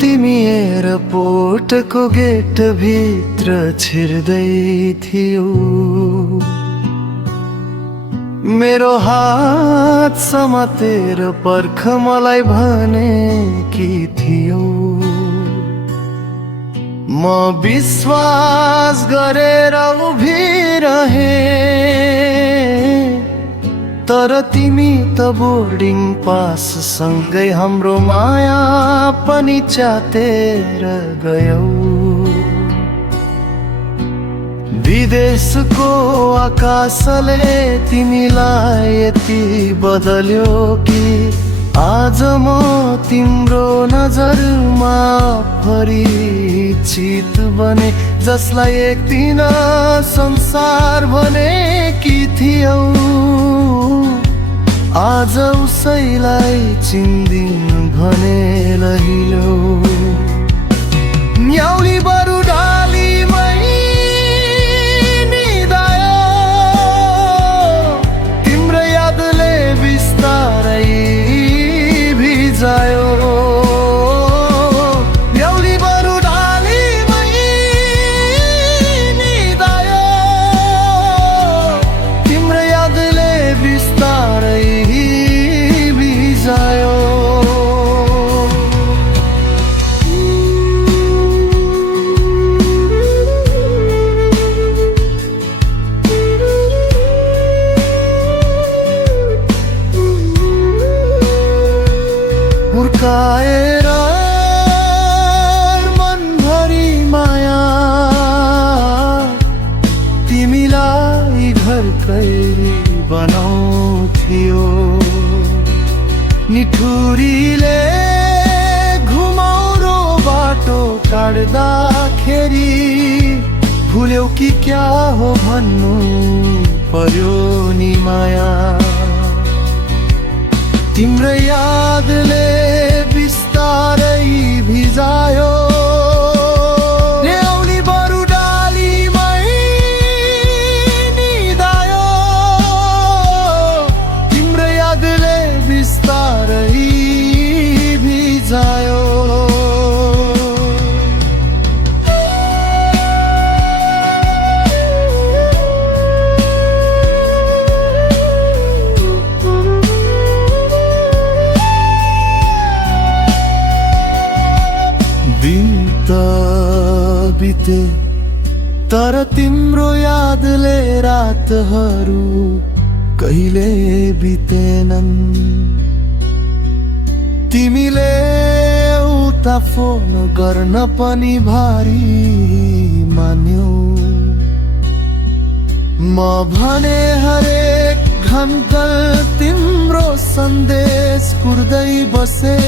तिमी एयरपोर्टको गेट भित्र छिर्दै थियौ, मेरो हात समातेर पर्ख मलाई भनेकी थियौ। म विश्वास गरेर उभिरहे, तर तिमी त बोर्डिङ पास सँगै हाम्रो माया पनि च्यातेर गयौ। विदेशको आकाशले तिमीलाई यति बदल्यो कि आज म तिम्रो नजरमा परिचित बने, जसलाई एक दिन संसार भनेकी थियौ। आज उसैलाई चिन्दिनु भने लहिलो। न्याउली बरु डालीमै निदायो, तिम्रो यादले बिस्तारै भिजायो। न्याउली बरु डालीमै निदायो, तिम्रो यादले बिस्तारै भिजायो। हुर्काएर मनभरि माया, तिमीलाई घरकै बनाउँथ्यो। निठुरीले घुमाउरो बाटो काट्दाखेरि भुल्यौ कि क्या हो भन्नु पर्यो नि माया। तिम्रो यादले बिस्तारै भिजायो। न्याउली बरु डालीमै निदायो, तिम्रो यादले बिस्तारै भिजायो। दिन त बिते, तर तिम्रो यादले रातहरू कहिले बितेनन्। तिमीले उता फोन गर्न पनि भारी मान्यौ। म भने हरेक घन्टा तिम्रो सन्देश कुर्दै बसे।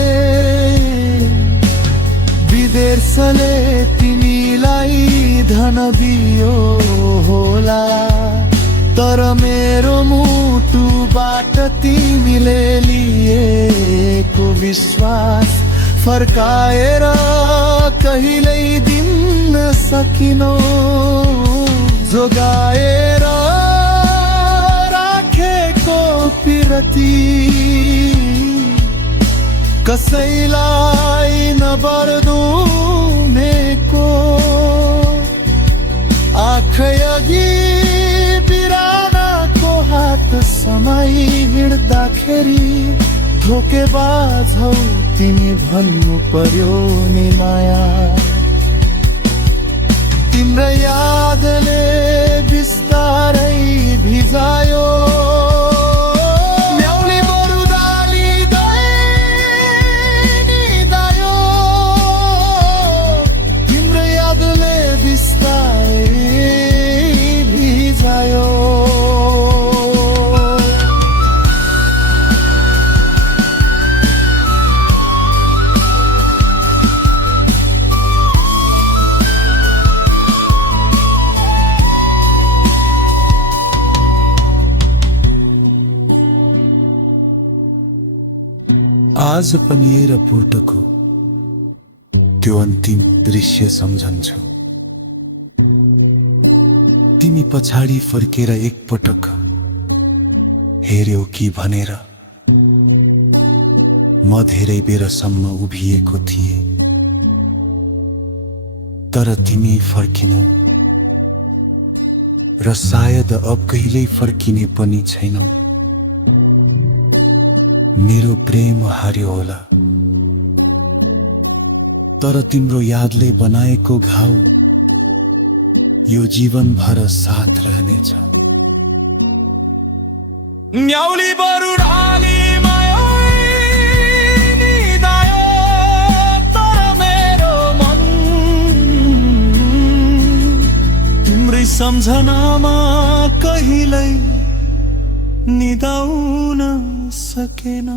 विदेशले तिमीलाई धन दियो होला, तर मेरो मुटुबाट तिमीले लिएको विश्वास फर्काएर कहिल्यै दिन सकिनौ। जोगाएर राखेको पिरती कसैलाई नबर्दुनेको, आँखै अघि बिरानाको हात समाई हिँड्दाखेरि धोकेबाज हौ तिमी भन्नु पर्यो नि माया। तिम्रो यादले बिस्तारै भिजायो। आज पनि एयरपोर्टको त्यो अन्तिम दृश्य सम्झन्छु। तिमी पछाडि फर्केर एकपटक हेर्यौ कि भनेर म धेरै बेरसम्म उभिएको थिएँ। तर तिमी फर्किनौ र सायद अब कहिल्यै फर्किने पनि छैनौ। मेरो प्रेम हार्यो होला, तर तिम्रो यादले बनाएको घाउ यो जीवनभर साथ रहनेछ। न्याउली बरुडाली निदायो तर मेरो मन तिम्रै सम्झनामा कहिल्यै निदाउन सकेन।